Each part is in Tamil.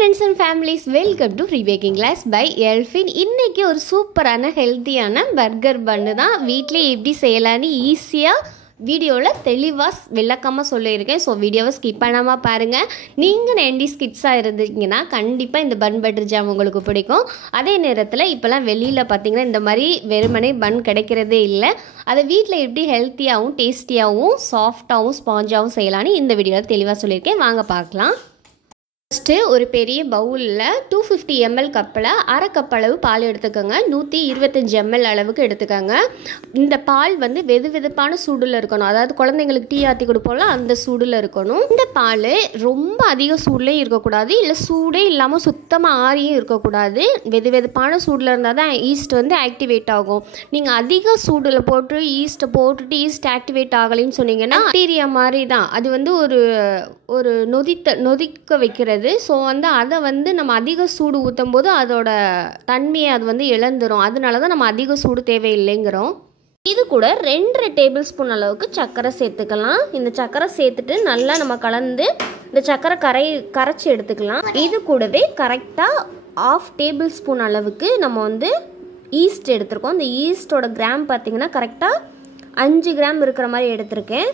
friends and families, welcome to Free Baking Class by Elfin. இன்னைக்கு ஒரு சூப்பரான ஹெல்த்தியான பர்கர் பன்னு தான் வீட்டிலே எப்படி செய்யலான்னு ஈஸியாக வீடியோவில் தெளிவாக விளக்கமாக சொல்லியிருக்கேன். ஸோ வீடியோவை ஸ்கிப் பண்ணாமல் பாருங்கள். நீங்கள் 90s கிட்ஸாக இருந்தீங்கன்னா கண்டிப்பாக இந்த பன் பட்டர் ஜாம் உங்களுக்கு பிடிக்கும். அதே நேரத்தில் இப்போலாம் வெளியில் பார்த்தீங்கன்னா இந்த மாதிரி வெறுமனே பன் கிடைக்கிறதே இல்லை. அதை வீட்டில் எப்படி ஹெல்த்தியாகவும் டேஸ்டியாகவும் சாஃப்டாகவும் ஸ்பாஞ்சாகவும் செய்யலான்னு இந்த வீடியோவில் தெளிவாக சொல்லியிருக்கேன். வாங்க பார்க்கலாம். ஃபஸ்ட்டு ஒரு பெரிய பவுலில் 250 ml கப்பில் அரை கப் அளவு பால் எடுத்துக்கோங்க. 125 ml அளவுக்கு எடுத்துக்கோங்க. இந்த பால் வந்து வெது வெதுப்பான சூடில் இருக்கணும். அதாவது குழந்தைங்களுக்கு டீ ஆற்றி கொடுப்போம்ல அந்த சூடில் இருக்கணும். இந்த பால் ரொம்ப அதிக சூட்லேயும் இருக்கக்கூடாது, இல்லை சூடே இல்லாமல் சுத்தமாக ஆறியும் இருக்கக்கூடாது. வெது வெதுப்பான சூடில் இருந்தால் தான் ஈஸ்ட் வந்து ஆக்டிவேட் ஆகும். நீங்கள் அதிக சூடில் போட்டு ஈஸ்ட்டை போட்டுட்டு ஈஸ்ட் ஆக்டிவேட் ஆகலைன்னு சொன்னீங்கன்னா பாக்டீரியா மாதிரி தான் அது வந்து ஒரு நொதிக்க வைக்கிறது. ஸோ வந்து அதை வந்து நம்ம அதிக சூடு ஊற்றும் போது அதோட தன்மையை அது வந்து இழந்துடும். அதனால தான் நம்ம அதிக சூடு தேவையில்லைங்கிறோம். இது கூட 2 டேபிள் ஸ்பூன் அளவுக்கு சர்க்கரை சேர்த்துக்கலாம். இந்த சர்க்கரை சேர்த்துட்டு நல்லா நம்ம கலந்து இந்த சர்க்கரை கரைச்சி எடுத்துக்கலாம். இது கூடவே கரெக்டாக 1/2 டேபிள் ஸ்பூன் அளவுக்கு நம்ம வந்து ஈஸ்ட் எடுத்துருக்கோம். இந்த ஈஸ்டோட கிராம் பார்த்திங்கன்னா கரெக்டாக 5 கிராம் இருக்கிற மாதிரி எடுத்திருக்கேன்.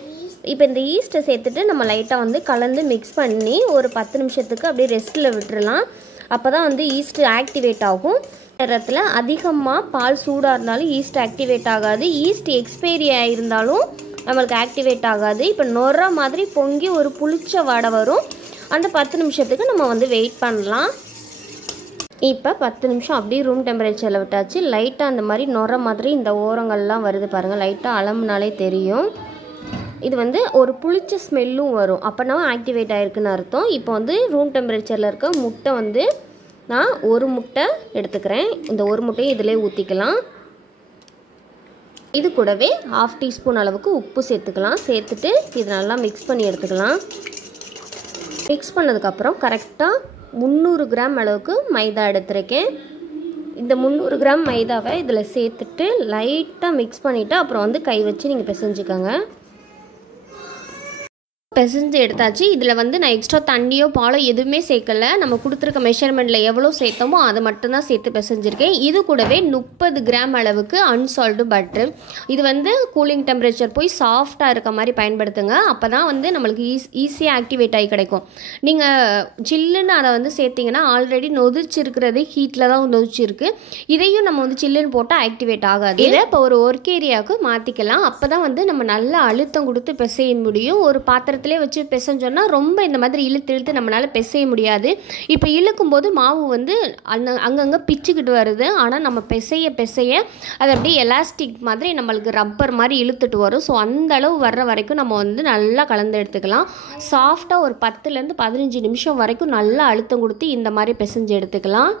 இப்போ இந்த ஈஸ்ட்டை சேர்த்துட்டு நம்ம லைட்டாக வந்து கலந்து மிக்ஸ் பண்ணி ஒரு 10 நிமிஷத்துக்கு அப்படியே ரெஸ்ட்டில் விட்டுறலாம். அப்போ தான் வந்து ஈஸ்ட் ஆக்டிவேட் ஆகும். நேரத்தில் அதிகமாக பால் சூடாக இருந்தாலும் ஈஸ்ட் ஆக்டிவேட் ஆகாது, ஈஸ்ட் எக்ஸ்பைரி ஆகிருந்தாலும் நம்மளுக்கு ஆக்டிவேட் ஆகாது. இப்போ நொற மாதிரி பொங்கி ஒரு புளிச்ச வடை வரும். அந்த 10 நிமிஷத்துக்கு நம்ம வந்து வெயிட் பண்ணலாம். இப்போ 10 நிமிஷம் அப்படியே ரூம் டெம்பரேச்சரில் விட்டாச்சு. லைட்டாக அந்த மாதிரி நொற மாதிரி இந்த ஓரங்கள்லாம் வருது பாருங்கள், லைட்டாக அலம்புனாலே தெரியும். இது வந்து ஒரு புளிச்ச ஸ்மெல்லும் வரும், அப்போனா ஆக்டிவேட் ஆகிருக்குன்னு அர்த்தம். இப்போ வந்து ரூம் டெம்பரேச்சரில் இருக்க முட்டை வந்து நான் ஒரு முட்டை எடுத்துக்கிறேன். இந்த ஒரு முட்டையை இதிலே ஊற்றிக்கலாம். இது கூடவே 1/2 டீஸ்பூன் அளவுக்கு உப்பு சேர்த்துக்கலாம். சேர்த்துட்டு இது நல்லா மிக்ஸ் பண்ணி எடுத்துக்கலாம். மிக்ஸ் பண்ணதுக்கப்புறம் கரெக்டாக 300 கிராம் அளவுக்கு மைதா எடுத்துருக்கேன். இந்த 300 கிராம் மைதாவை இதில் சேர்த்துட்டு லைட்டாக மிக்ஸ் பண்ணிவிட்டு அப்புறம் வந்து கை வச்சு நீங்கள் பிசைஞ்சுக்கோங்க. பிசைஞ்சு எடுத்தாச்சு. இதில் வந்து நான் எக்ஸ்ட்ரா தண்ணியோ பாலோ எதுவுமே சேர்க்கலை. நம்ம கொடுத்துருக்க மெஷர்மெண்ட்டில் எவ்வளோ சேர்த்தோமோ அதை மட்டும்தான் சேர்த்து பிசைஞ்சிருக்கேன். இது கூடவே 30 கிராம் அளவுக்கு அன்சால்டு பட்டர். இது வந்து கூலிங் டெம்பரேச்சர் போய் சாஃப்டாக இருக்க மாதிரி பயன்படுத்துங்க. அப்போ தான் வந்து நம்மளுக்கு ஈஸியாக ஆக்டிவேட் ஆகி கிடைக்கும். நீங்கள் சில்லுன்னு அதை வந்து சேர்த்திங்கன்னா ஆல்ரெடி நொதிச்சிருக்கிறது ஹீட்டில் தான் நொதிச்சிருக்கு. இதையும் நம்ம வந்து சில்லுன்னு போட்டால் ஆக்டிவேட் ஆகாது. இதை இப்போ ஒரு ஒர்க் ஏரியாவுக்கு மாற்றிக்கலாம். அப்போ தான் வந்து நம்ம நல்லா அழுத்தம் கொடுத்து பிசைய முடியும். ஒரு பாத்திரத்தில் வச்சு பிசைஞ்சோன்னா ரொம்ப இந்த மாதிரி இழுத்து நம்மளால பிசைய முடியாது. இப்போ இழுக்கும் போது மாவு வந்து அங்கங்கே பிச்சுக்கிட்டு வருது. ஆனால் நம்ம பிசைய அது அப்படியே எலாஸ்டிக் மாதிரி நம்மளுக்கு ரப்பர் மாதிரி இழுத்துட்டு வரும். ஸோ அந்த அளவு வர்ற வரைக்கும் நம்ம வந்து நல்லா கலந்து எடுத்துக்கலாம். சாஃப்டாக ஒரு 10லேருந்து 15 நிமிஷம் வரைக்கும் நல்லா அழுத்தம் கொடுத்து இந்த மாதிரி பிசைஞ்சு எடுத்துக்கலாம்.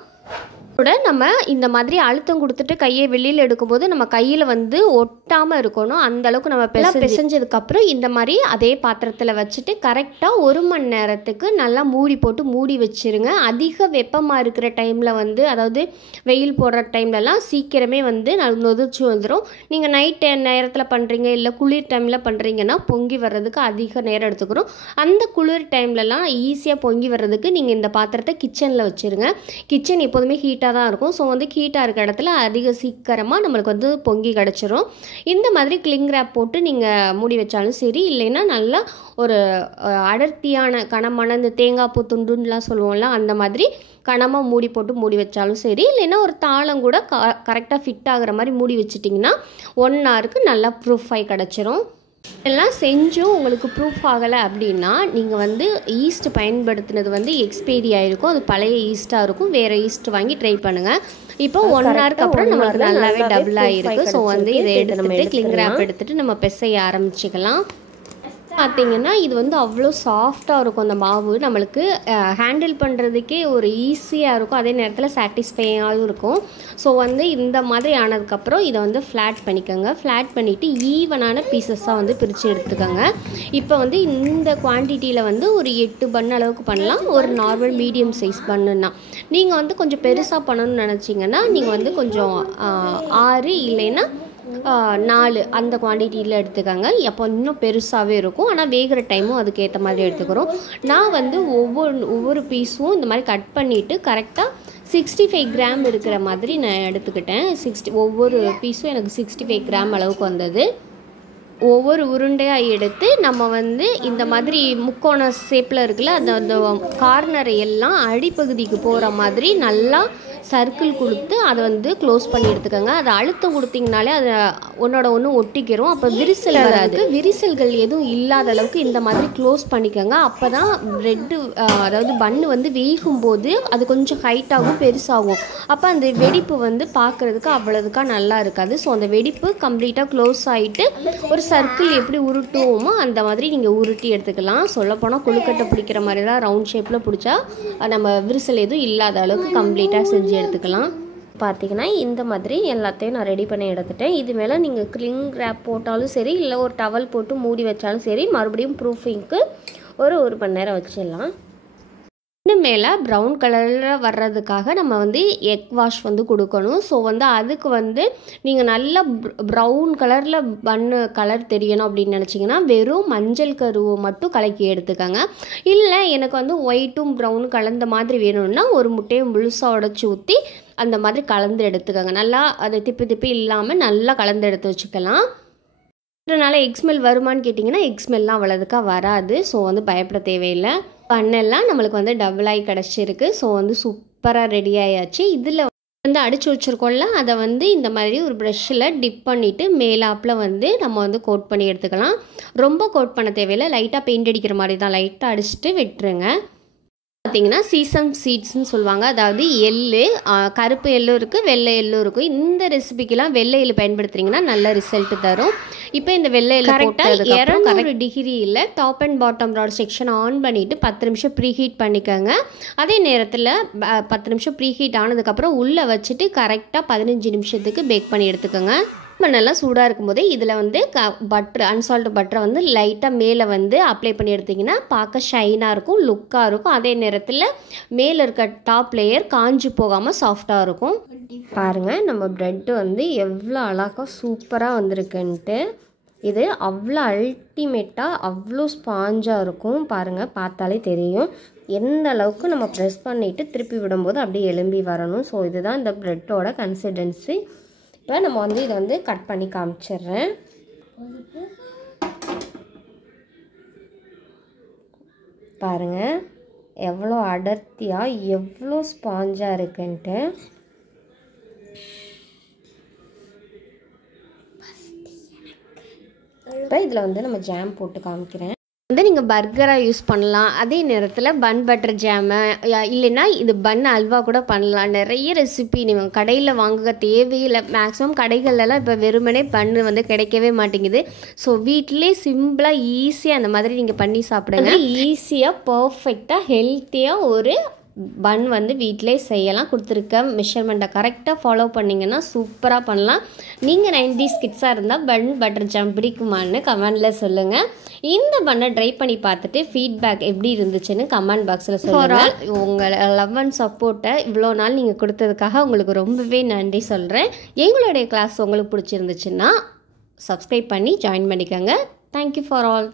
கூட நம்ம இந்த மாதிரி அழுத்தம் கொடுத்துட்டு கையை வெளியில் எடுக்கும்போது நம்ம கையில் வந்து ஒட்டாமல் இருக்கணும். அந்தளவுக்கு நம்ம பிசைஞ்சதுக்கப்புறம் இந்த மாதிரி அதே பாத்திரத்தில் வச்சுட்டு கரெக்டாக 1 மணி நேரத்துக்கு நல்லா போட்டு மூடி வச்சுருங்க. அதிக வெப்பமாக இருக்கிற டைமில் வந்து அதாவது வெயில் போடுற டைம்லலாம் சீக்கிரமே வந்து நொதிச்சு வந்துடும். நீங்கள் நைட் நேரத்தில் பண்ணுறீங்க இல்லை குளிர் டைமில் பண்ணுறீங்கன்னா பொங்கி வர்றதுக்கு அதிக நேரம் எடுத்துக்கிறோம். அந்த குளிர் டைம்லலாம் ஈஸியாக பொங்கி வர்றதுக்கு நீங்கள் இந்த பாத்திரத்தை கிச்சனில் வச்சுருங்க. கிச்சன் எப்போதுமே ஹீட்டாக தான் இருக்கும். ஸோ வந்து ஹீட்டாக இருக்க இடத்துல அதிக சீக்கிரமாக நம்மளுக்கு வந்து பொங்கி கிடச்சிரும். இந்த மாதிரி கிளிங் ரேப் போட்டு நீங்கள் மூடி வச்சாலும் சரி, இல்லைன்னா நல்லா ஒரு அடர்த்தியான கனமான இந்த தேங்காய் பூ துண்டுலாம் சொல்லுவோம்ல அந்த மாதிரி கனமாக மூடி வச்சாலும் சரி, இல்லைன்னா ஒரு தாளம் கூட கரெக்டாக ஃபிட் ஆகிற மாதிரி மூடி வச்சிட்டிங்கன்னா 1 ஹவருக்கு நல்லா ப்ரூஃப் ஆகி கிடச்சிரும். எல்லாம் செஞ்சும் உங்களுக்கு ப்ரூஃப் ஆகலை அப்படின்னா நீங்கள் வந்து ஈஸ்ட் பயன்படுத்தினது வந்து எக்ஸ்பைரி ஆகிருக்கும், அது பழைய ஈஸ்ட்டாக இருக்கும். வேறு ஈஸ்ட் வாங்கி ட்ரை பண்ணுங்கள். இப்போ 1 ஹவருக்கு அப்புறம் நம்மளுக்கு நல்லாவே டபுள் ஆகிருக்கு. ஸோ வந்து இதை எடுத்துகிட்டு கிளிங் ரேப் எடுத்துகிட்டு நம்ம பிசைய ஆரம்பிச்சிக்கலாம். பார்த்திங்கன்னா இது வந்து அவ்வளோ சாஃப்டாக இருக்கும். அந்த மாவு நம்மளுக்கு ஹேண்டில் பண்ணுறதுக்கே ஒரு ஈஸியாக இருக்கும், அதே நேரத்தில் சாட்டிஸ்ஃபையாகவும் இருக்கும். ஸோ வந்து இந்த மாதிரி ஆனதுக்கப்புறம் இதை வந்து ஃப்ளாட் பண்ணிக்கோங்க. ஃப்ளாட் பண்ணிவிட்டு ஈவனான பீசஸாக வந்து பிரித்து எடுத்துக்கோங்க. இப்போ வந்து இந்த குவான்டிட்டியில் வந்து ஒரு 8 பன் அளவுக்கு பண்ணலாம். ஒரு நார்மல் மீடியம் சைஸ் பண்ணுன்னா நீங்கள் வந்து கொஞ்சம் பெருசாக பண்ணணும்னு நினச்சிங்கன்னா நீங்கள் வந்து கொஞ்சம் 6 இல்லைன்னா 4 அந்த குவான்டிட்டியில் எடுத்துக்கோங்க. அப்போ இன்னும் பெருசாகவே இருக்கும். ஆனால் வேகிற டைமும் அதுக்கேற்ற மாதிரி எடுத்துக்கிறோம். நான் வந்து ஒவ்வொரு பீஸும் இந்த மாதிரி கட் பண்ணிவிட்டு கரெக்டாக 65 கிராம் இருக்கிற மாதிரி நான் எடுத்துக்கிட்டேன். ஒவ்வொரு பீஸும் எனக்கு 65 கிராம் அளவுக்கு வந்தது. ஒவ்வொரு உருண்டையாக எடுத்து நம்ம வந்து இந்த மாதிரி முக்கோண ஷேப்பில் இருக்குல்ல, அந்த கார்னரை எல்லாம் அடிப்பகுதிக்கு போகிற மாதிரி நல்லா சர்க்கிள் கொடுத்து அதை வந்து க்ளோஸ் பண்ணி எடுத்துக்கோங்க. அதை அழுத்தம் கொடுத்திங்கனாலே அதை ஒன்றோட ஒன்று ஒட்டிக்கிறோம். அப்போ விரிசல் வராது. விரிசல்கள் எதுவும் இல்லாத அளவுக்கு இந்த மாதிரி க்ளோஸ் பண்ணிக்கோங்க. அப்போ தான் ப்ரெட்டு அதாவது பன்னு வந்து வேகும் போது அது கொஞ்சம் ஹைட்டாகவும் பெருசாகும். அப்போ அந்த வெடிப்பு வந்து பார்க்குறதுக்கு அவ்வளோதுக்கா நல்லா இருக்காது. ஸோ அந்த வெடிப்பு கம்ப்ளீட்டாக க்ளோஸ் ஆகிட்டு ஒரு சர்க்கிள் எப்படி உருட்டுவோமோ அந்த மாதிரி நீங்கள் உருட்டி எடுத்துக்கலாம். சொல்லப்போனால் கொழுக்கட்டை பிடிக்கிற மாதிரி தான் ரவுண்ட் ஷேப்பில் பிடிச்சா நம்ம விரிசல் எதுவும் இல்லாத அளவுக்கு கம்ப்ளீட்டாக செஞ்சு எடுத்துக்கலாம். பார்த்தீங்கன்னா இந்த மாதிரி எல்லாத்தையும் நான் ரெடி பண்ணி எடுத்துட்டேன். இது மேலே நீங்கள் கிளிங் ரேப் போட்டாலும் சரி, இல்லை ஒரு டவல் போட்டு மூடி வச்சாலும் சரி, மறுபடியும் ப்ரூஃபிங்க்கு ஒரு மணி நேரம் வச்சிடலாம். இன்னும் மேலே ப்ரௌன் கலரில் வர்றதுக்காக நம்ம வந்து எக் வாஷ் வந்து கொடுக்கணும். ஸோ வந்து அதுக்கு வந்து நீங்கள் நல்லா ப்ரௌன் கலரில் பன்னு கலர் தெரியணும் அப்படின்னு நினச்சிங்கன்னா வெறும் மஞ்சள் கருவை மட்டும் கலக்கி எடுத்துக்கோங்க. இல்லை எனக்கு வந்து ஒயிட்டும் ப்ரௌனும் கலந்த மாதிரி வேணும்னா ஒரு முட்டையை முழுசாக உடச்சி ஊற்றி அந்த மாதிரி கலந்து எடுத்துக்கோங்க. நல்லா அதை திப்பி இல்லாமல் நல்லா கலந்து எடுத்து வச்சுக்கலாம். இதனால எக் ஸ்மெல் வருமானு கேட்டிங்கன்னா எக் ஸ்மெல்லாம் அவ்வளோதுக்கா வராது. ஸோ வந்து பயப்பட தேவையில்லை. பண்ணெல்லாம் நம்மளுக்கு வந்து டபுளாகி கிடச்சிருக்கு. ஸோ வந்து சூப்பராக ரெடி ஆயாச்சு. இதில் வந்து அடித்து வச்சுருக்கோம்ல, அதை வந்து இந்த மாதிரி ஒரு ப்ரஷ்ஷில் டிப் பண்ணிவிட்டு மேலாப்பில் வந்து நம்ம வந்து கோட் பண்ணி எடுத்துக்கலாம். ரொம்ப கோட் பண்ண தேவையில்லை. லைட்டாக பெயிண்ட் அடிக்கிற மாதிரி தான், லைட்டாக அடிச்சுட்டு விட்டுருங்க. பார்த்திங்கன்னா சீசம் சீட்ஸ்ன்னு சொல்லுவாங்க. அதாவது எள்ளு, கருப்பு எள்ளும் இருக்குது, வெள்ளை எள்ளும் இருக்குது. இந்த ரெசிபிக்கெலாம் வெள்ளை எள்ளு பயன்படுத்துகிறீங்கன்னா நல்ல ரிசல்ட் தரும். இப்போ இந்த வெள்ளை எள்ளு போட்டால் 200 டிகிரியில் top and bottom rod section on பண்ணிவிட்டு 10 நிமிஷம் ப்ரீ ஹீட் பண்ணிக்கோங்க. அதே நேரத்தில் 10 நிமிஷம் ப்ரீ ஹீட் ஆனதுக்கப்புறம் உள்ளே வச்சுட்டு கரெக்டாக 15 நிமிஷத்துக்கு பேக் பண்ணி எடுத்துக்கோங்க. ரொம்ப நல்லா சூடாக இருக்கும்போதே இதில் வந்து பட்டர், அன்சால்ட் பட்டரை வந்து லைட்டாக மேலே வந்து அப்ளை பண்ணி எடுத்திங்கன்னா பார்க்க ஷைனாக இருக்கும், லுக்காக இருக்கும். அதே நேரத்தில் மேலே இருக்க டாப் லேயர் காஞ்சி போகாமல் சாஃப்டாக இருக்கும். பாருங்கள் நம்ம ப்ரெட்டு வந்து எவ்வளோ அழகாக சூப்பராக வந்திருக்குன்ட்டு. இது அவ்வளோ அல்டிமேட்டாக அவ்வளோ ஸ்பாஞ்சாக இருக்கும். பாருங்கள், பார்த்தாலே தெரியும் எந்த அளவுக்கு நம்ம ப்ரெஸ் பண்ணிவிட்டு திருப்பி விடும்போது அப்படியே எலும்பி வரணும். ஸோ இதுதான் இந்த ப்ரெட்டோட கன்சிஸ்டன்சி. இப்போ நம்ம வந்து இதை வந்து கட் பண்ணி காமிச்சிடுறேன். பாருங்கள் எவ்வளோ அடர்த்தியாக எவ்வளோ ஸ்பாஞ்சாக இருக்குன்ட்டு. இப்போ இதில் வந்து நம்ம ஜாம் போட்டு காமிக்கிறேன். வந்து நீங்கள் பர்கராக யூஸ் பண்ணலாம். அதே நேரத்தில் பன் பட்டர் ஜாமு, இல்லைன்னா இது பன் அல்வா கூட பண்ணலாம். நிறைய ரெசிபி நீங்கள் கடையில் வாங்க தேவையில்லை. மேக்ஸிமம் கடைகள்லாம் இப்போ வெறுமனே பன்னு வந்து கிடைக்கவே மாட்டேங்குது. ஸோ வீட்டிலே சிம்பிளாக ஈஸியாக அந்த மாதிரி நீங்கள் பண்ணி சாப்பிடுங்க. ஈஸியாக பர்ஃபெக்டாக ஹெல்த்தியாக ஒரு பன் வந்து வீட்டிலே செய்யலாம். கொடுத்துருக்க மெஷர்மெண்ட்டை கரெக்டாக ஃபாலோ பண்ணிங்கன்னா சூப்பராக பண்ணலாம். நீங்கள் 90s கிட்ஸாக இருந்தால் பன் பட்டர் ஜாம் பிடிக்குமான்னு கமெண்டில் சொல்லுங்கள். இந்த பண்ணை ட்ரை பண்ணி பார்த்துட்டு ஃபீட்பேக் எப்படி இருந்துச்சுன்னு கமெண்ட் பாக்ஸில் சொல்லுங்கள். உங்கள் லவ் அண்ட் சப்போர்ட்டை இவ்வளோ நாள் நீங்கள் கொடுத்ததுக்காக உங்களுக்கு ரொம்பவே நன்றி சொல்கிறேன். எங்களுடைய கிளாஸ் உங்களுக்கு பிடிச்சிருந்துச்சுன்னா சப்ஸ்கிரைப் பண்ணி ஜாயின் பண்ணிக்கோங்க. Thank you for all.